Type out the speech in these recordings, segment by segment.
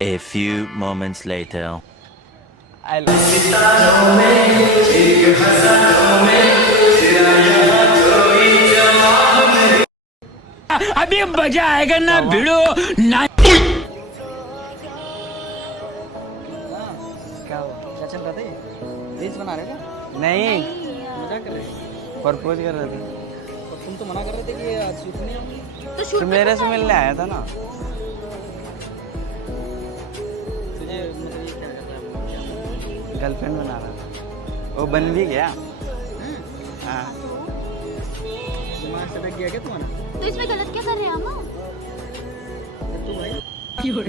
A few moments later. अभी मजा आएगा ना भिड़ो ना। क्या हुआ? क्या चल रहा था? ये रील्स बना रहे थे? नहीं, मजाक कर रहे थे? प्रपोज कर रहे थे। और तुम तो मना कर रहे थे कि आज शूट नहीं आओगे। तो मेरे से मिलने आया था ना। तुझे मतलब ये क्या करता है? गर्लफ्रेंड बना रहा था, वो बन भी गया। हाँ, दिमाग सटक गया क्या तुम्हारा? तो इसमें गलत क्या कर रहे हैं हम? तू भाई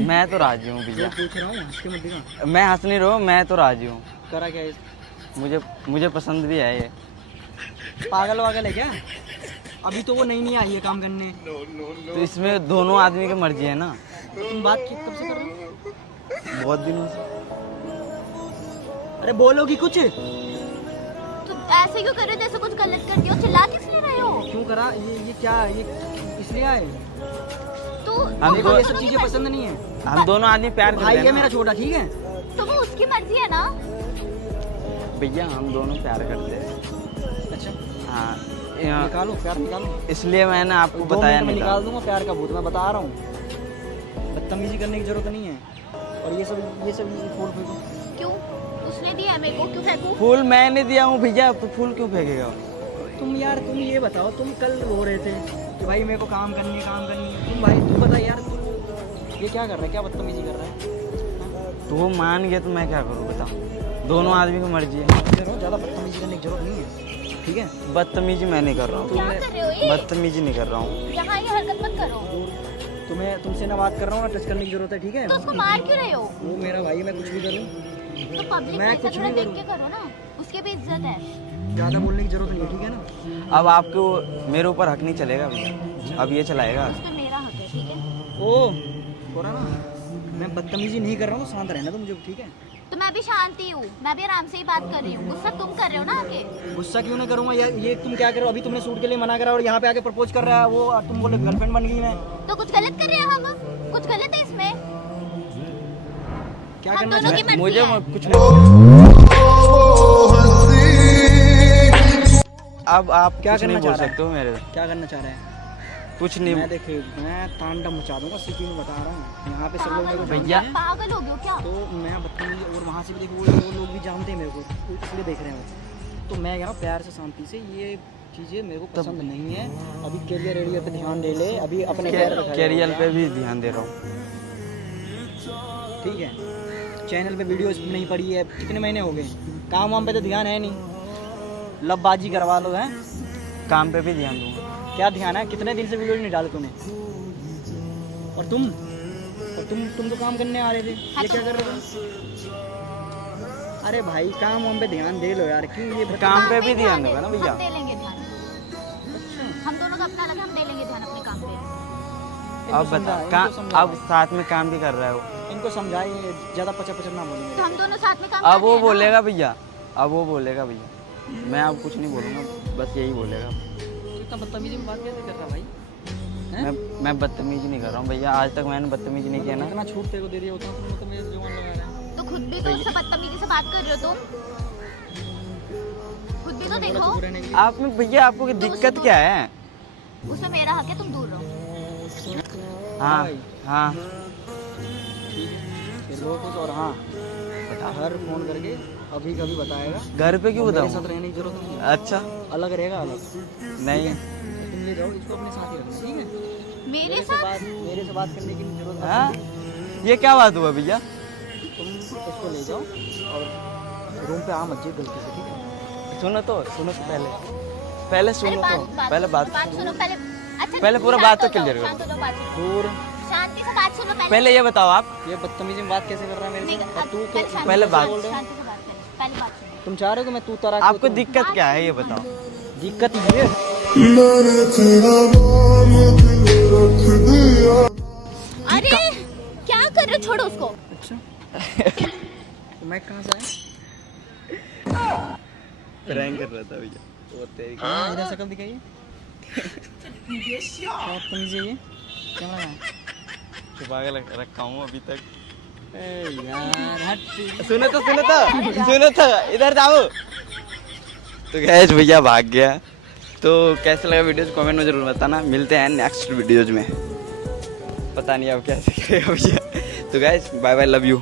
मैं तो राजी हूँ भैया। पूछ रहा हूँ, हंस के मत दिखा। मैं हंस नहीं रहा हूँ, मैं तो राजी हूँ। करा क्या है? मुझे पसंद भी है ये। पागल वागल है क्या? अभी तो वो नहीं आई है काम करने। तो इसमें दोनों आदमी की मर्जी है ना। तुम बात कब से कर रहे हो? बहुत दिनों से। अरे बोलोगी कुछ? तो ऐसे क्यों कर रहे हो? जैसे कुछ गलत कर दिया हो, चिल्ला किस लिए रहे हो? क्यों करा? ये क्या? ये इसलिए आए? तो देखो ये सब चीजें पसंद नहीं है। हम दोनों आदमी प्यार करते भाई हैं है ना। मेरा छोटा, ठीक है? तो वो उसकी मर्जी है ना। भैया हम दोनों प्यार करते हैं। अच्छा, हाँ, निकालो प्यार निकालो। इसलिए मैंने आपको 2 बताया मिनट में नहीं था। निकाल दूंगा प्यार का भूत, मैं बता रहा हूँ। बदतमीजी करने की जरूरत नहीं है। और ये सब फूल फेंको। क्यों? उसने दिया मेरे को, क्यों फेंकूं? फूल मैंने दिया हूँ भैया, तो फूल क्यों फेंकेगा? तुम ये बताओ, तुम कल रो रहे थे कि भाई मेरे को काम करनी है। तुम भाई तू बता यार, तू ये क्या कर रहा है? क्या बदतमीजी कर रहा है? तो वो मान गया तो मैं क्या करूँ बताओ? दोनों आदमी की मर्जी है। ज़्यादा बदतमीजी करने की जरूरत नहीं है, ठीक है? बदतमीजी मैं नहीं कर रहा हूँ। क्या कर रहे हो ये? बदतमीजी नहीं कर रहा हूँ। यहाँ ये हरकत मत करो। तुमसे ना बात कर रहा हूँ ना, टच करने की जरूरत है, ठीक है? तो उसको मार क्यों रहे हो? वो मेरा भाई है, मैं कुछ भी करूँ। तो पब्लिक मैं में कुछ थोड़ा नहीं देख करूँ। के करो ना, उसके भी इज्जत है। ज़्यादा बोलने की जरूरत नहीं है, ठीक है ना? अब आपको मेरे ऊपर हक नहीं चलेगा भैया, अब ये चलाएगा। उस पे मेरा हक है, ठीक है? ओ बोला ना, मैं बदतमीजी नहीं कर रहा हूँ, शांत रहना तुम मुझे, ठीक है? तो मैं भी शांति हूँ, मैं भी आराम से ही बात कर रही हूँ। गुस्सा तुम कर रहे हो ना आके। गुस्सा क्यों ना करूँगा यार? ये तुम क्या कर रहे हो? अभी तुमने शूट के लिए मना करा और यहाँ पे आके प्रपोज कर रहा है वो, तुम बोले गर्लफ्रेंड बन गई मैं। तो कुछ गलत कर रहे हैं हम? कुछ गलत है इसमें? क्या हम करना दोनों की चाह मर्जी है। कुछ नहीं। अब आप क्या कुछ नहीं करना बोल चाह रहा है? सकते हो मेरे। क्या करना चाह रहे हैं? कुछ नहीं। मैं देखिए, मैं तांडव मचा दूंगा, सिटी में बता रहा हूँ। यहाँ पे सब लोग मेरे को जानते भैया। हैं। पागल हो गए हो क्या? तो मैं बदतमीजी, और वहाँ से भी देखो वो लोग भी जानते हैं मेरे को, तो इसलिए देख रहे हैं वो। तो मैं कह रहा हूँ प्यार से, शांति से, ये चीज़ें मेरे को पसंद नहीं है। अभी कैरियर एरियर पे ध्यान दे ले, अभी अपने कैरियर पे भी ध्यान दे रहा हूँ। ठीक है? चैनल पे वीडियोस नहीं पड़ी है, कितने महीने हो गए? काम वाम पे तो ध्यान है नहीं, लबबाजी करवा लो हैं। काम पे भी ध्यान दूंगा। क्या ध्यान है? कितने दिन से वीडियो नहीं डाले तूने? और तुम तो काम करने आ रहे थे, ये क्या कर रहे हो? अरे भाई काम वाम पे ध्यान दे लो यार, क्यों ये काम पे भी ध्यान दूंगा ना भैया। हम दे लेंगे ध्यान। हम दोनों का अपना अलग है, हम दे लेंगे ध्यान अपने काम पे। अब बता, अब साथ में काम भी कर रहा है वो। इनको समझाइए, ज़्यादा पचर ना बोलेंगे। तो हम दोनों साथ में काम अब कर वो रहे हैं ना? बोलेगा भैया, अब वो बोलेगा भैया। मैं अब कुछ नहीं बोलूँगा, बस यही बोलेगा। इतना बदतमीजी में बात कैसे कर रहा भाई? मैं बदतमीजी नहीं कर रहा हूँ भैया, आज तक मैंने बदतमीजी नहीं किया ना। इतना छूट तेरे को दे दिया, उतना तुम तो मेरे जुबान लगा रहे हैं। तो खुद भी तो उससे बदतमीजी से बात कर रहे हो तुम। खुद भी तो देखो। आप में भैया आपको की दिक्कत क्या है? उसमें मेरा हक है, तुम दूर रहो। हाँ हाँ, फिर रो कुछ। और हाँ, घर फोन करके अभी कभी बताएगा। घर पे क्यों मेरे बताऊँ? साथ रहने की जरूरत नहीं है। अच्छा अलग रहेगा, अलग नहीं। तुम ले जाओ इसको अपने साथ ही रखना, ठीक है? मेरे साथ मेरे से बात करने की जरूरत हाँ, नहीं है। ये क्या बात हुआ भैया? तुम इसको ले जाओ और रूम पे आ मत जाइए गलती से, ठीक है? सुनो तो पहले सुनो तो, पहले बात सुनो पहले। अच्छा पहले पूरा शांत बात तो हो जाओ, clear करो। शांत हो जाओ, बात सुनो। दूर शांति से बात सुनो पहले ये बताओ आप, ये बदतमीजी में बात कैसे कर रहा है मेरे से? और तू पहले शांति पहले से बात- बोल रहे हो। शांति से बात करें, पहले बात सुनो। तुम चाह रहे हो कि मैं तू तराक आपको दिक्कत क्या है ये बताओ। दिक्कत ये है। अरे क्या कर रहे हो, छोड़ो उसको। अच्छा तो मैं कहाँ से आया? प्रैंक कर रहा था भैया। वो तेरी इधर शक्ल दिखाइए। क्या बदतमीजी है ये? कैमरा कहाँ है? छुपा के रखा हूँ अभी तक। ए यार हट। सुनो तो इधर जाओ। तो गैस भैया भाग गया। तो कैसा लगा वीडियो कमेंट में जरूर बताना। मिलते हैं नेक्स्ट वीडियोज में। पता नहीं अब कैसे करेगा भैया। तो guys bye bye, love you.